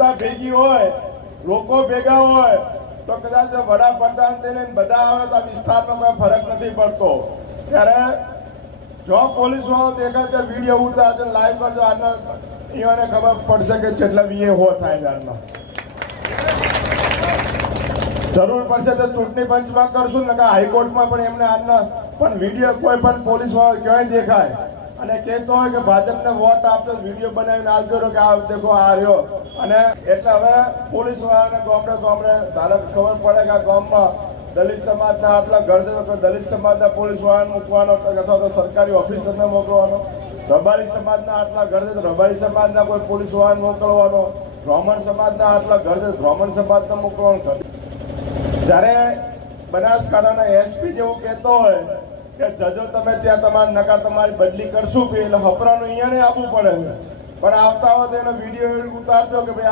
ભેગી હોય, લોકો ભેગા હોય તો કદાચ વડાપ્રધાનથી લઈને બધા આવે તો આ વિસ્તારમાં કોઈ ફરક નથી પડતો. ત્યારે જો પોલીસ વાળો દેખાય છે વિડીયો ઉતારજો, લાઈવ કરજો, આના એને ખબર પડશે કે કેટલા વીએ હો થાય જાનમાં. જરૂર પડશે તો ચૂંટણી પંચમાં કરશું ને કે હાઈકોર્ટમાં પણ એમને આજના પણ વિડીયો કોઈ પણ પોલીસ વાળો ક્યાંય દેખાય અને કહેતો હોય કે ભાજપને વોટ આપતો વિડીયો બનાવીને આવજો કે આ દેખો આ રહ્યો. અને એટલે હવે પોલીસ વાળાને ગામડે ધારો ખબર પડે કે આ ગામમાં દલિત સમાજના આટલા ઘર છે તો દલિત સમાજના પોલીસ વાળાને મૂકવાનો અથવા તો સરકારી ઓફિસરને મોકલવાનો. રબારી સમાજના આટલા ઘર છે તો રબારી સમાજના કોઈ પોલીસ વાળાને મોકલવાનો. બ્રાહ્મણ સમાજના આટલા ઘર છે બ્રાહ્મણ સમાજને મોકલવાનો. જ્યારે બનાસકાંઠાના એસપી જેવું કહેતો હોય કે જજો તમે ત્યાં તમારા નકા તમારી બદલી કરશું એટલે હપરાનું અહીંયા ને આપવું પડે છે, પણ આવતા હોય તો એનો વિડીયો ઉતારજો કે ભાઈ